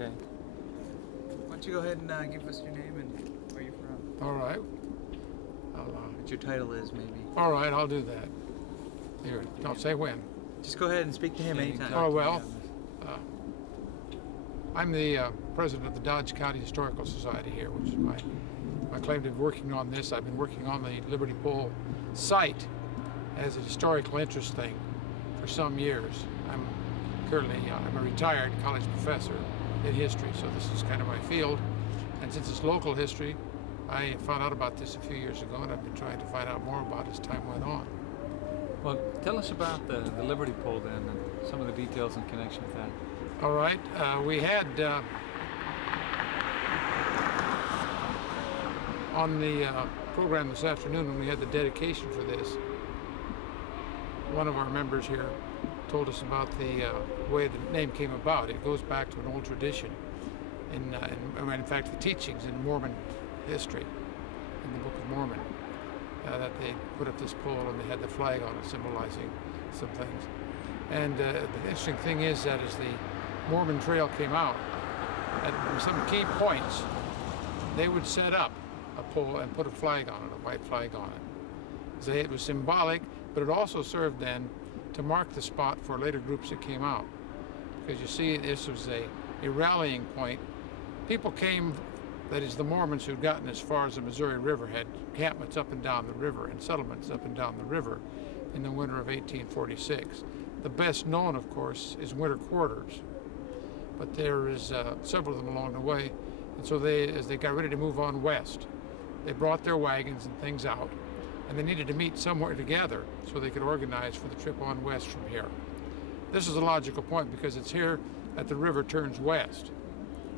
Okay. Why don't you go ahead and give us your name and where you're from? All right. What your title is, maybe. All right, I'll do that. Here, don't say when. Just go ahead and speak to him anytime. Oh, well, I'm the president of the Dodge County Historical Society here, which is my claim to be working on this. I've been working on the Liberty Pole site as a historical interest thing for some years. I'm a retired college professor in history, so this is kind of my field. And since it's local history, I found out about this a few years ago, and I've been trying to find out more about it as time went on. Well, tell us about the Liberty Pole then, and some of the details in connection with that. All right, we had on the program this afternoon when we had the dedication for this, one of our members here told us about the way the name came about. It goes back to an old tradition, in fact, the teachings in Mormon history, in the Book of Mormon, that they put up this pole and they had the flag on it symbolizing some things. And the interesting thing is that as the Mormon Trail came out, at some key points, they would set up a pole and put a flag on it, a white flag on it. So it was symbolic, but it also served then to mark the spot for later groups that came out. Because you see, this was a rallying point. People came, that is the Mormons who'd gotten as far as the Missouri River, had encampments up and down the river and settlements up and down the river in the winter of 1846. The best known, of course, is winter quarters. But there is several of them along the way. And so as they got ready to move on west, they brought their wagons and things out, and they needed to meet somewhere together so they could organize for the trip on west from here. This is a logical point because it's here that the river turns west.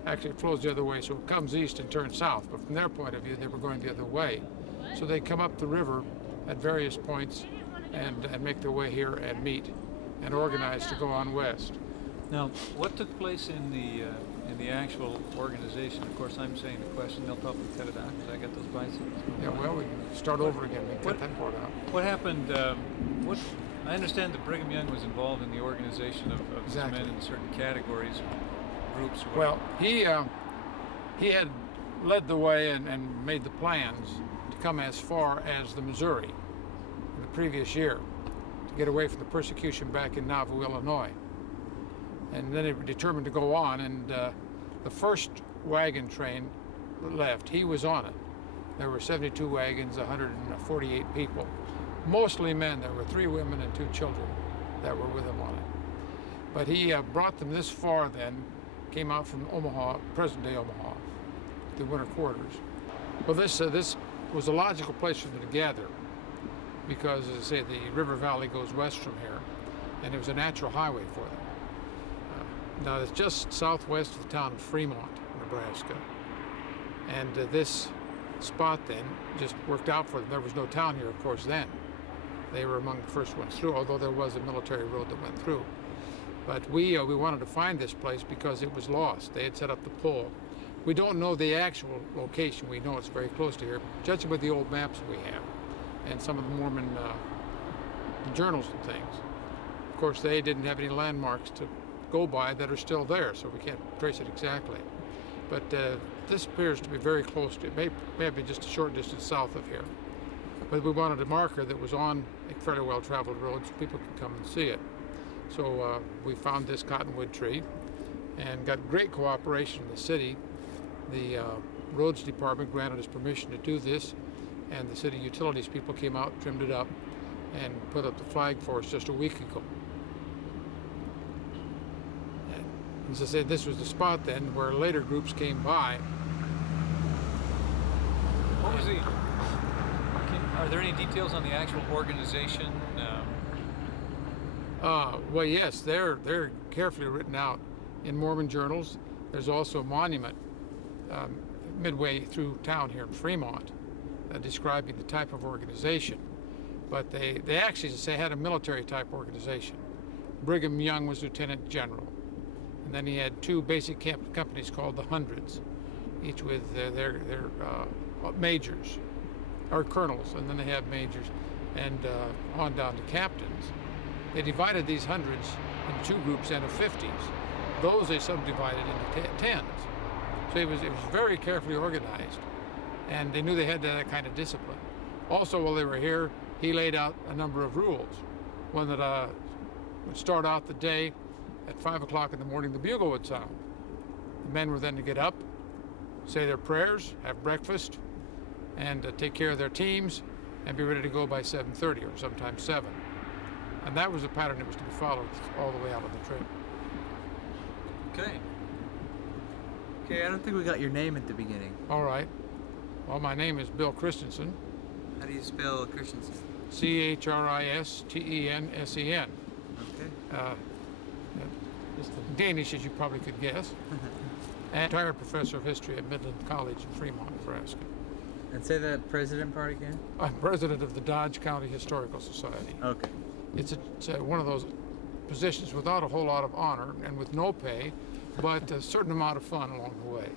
Actually, it flows the other way, so it comes east and turns south, but from their point of view, they were going the other way. So they come up the river at various points and make their way here and meet and organize to go on west. Now, what took place in the actual organization? Of course, I'm saying the question, they'll probably cut it out because I got those bicycles. Yeah, well, we can start over again. We can cut that part out. What happened? I understand that Brigham Young was involved in the organization of Exactly. men in certain categories, groups. Or well, he had led the way and made the plans to come as far as the Missouri in the previous year to get away from the persecution back in Nauvoo, Illinois. And then he determined to go on, and the first wagon train left, he was on it. There were 72 wagons, 148 people, mostly men. There were 3 women and 2 children that were with him on it. But he brought them this far then, came out from Omaha, present-day Omaha, the winter quarters. Well, this was a logical place for them to gather because, as I say, the river valley goes west from here, and it was a natural highway for them. Now, it's just southwest of the town of Fremont, Nebraska. And this spot then just worked out for them. There was no town here, of course, then. They were among the first ones through, although there was a military road that went through. But we wanted to find this place because it was lost. They had set up the pole. We don't know the actual location. We know it's very close to here, judging by the old maps we have and some of the Mormon journals and things. Of course, they didn't have any landmarks to go by that are still there, so we can't trace it exactly. But this appears to be very close to it. May be just a short distance south of here. But we wanted a marker that was on a fairly well-traveled road so people could come and see it. So we found this cottonwood tree and got great cooperation in the city. The roads department granted us permission to do this, and the city utilities people came out, trimmed it up, and put up the flag for us just a week ago. As I said, this was the spot then where later groups came by. what was are there any details on the actual organization? Well, yes, they're carefully written out in Mormon journals. There's also a monument midway through town here in Fremont describing the type of organization. But they actually say had a military type organization. Brigham Young was lieutenant general. And then he had 2 basic companies called the Hundreds, each with their majors, or colonels, and then they have majors, and on down to captains. They divided these hundreds into 2 groups and of 50s. Those they subdivided into tens. So it was very carefully organized, and they knew they had that kind of discipline. Also, while they were here, he laid out a number of rules. One that would start out the day at 5 o'clock in the morning, the bugle would sound. The men were then to get up, say their prayers, have breakfast, and take care of their teams, and be ready to go by 7:30 or sometimes 7. And that was the pattern that was to be followed all the way out on the trip. Okay. Okay, I don't think we got your name at the beginning. All right. Well, my name is Bill Christiansen. How do you spell Christiansen? C-H-R-I-S-T-E-N-S-E-N. Okay. Danish, as you probably could guess. And retired professor of history at Midland College in Fremont, Nebraska. And say the president part again? I'm president of the Dodge County Historical Society. Okay. It's one of those positions without a whole lot of honor and with no pay, but a certain amount of fun along the way.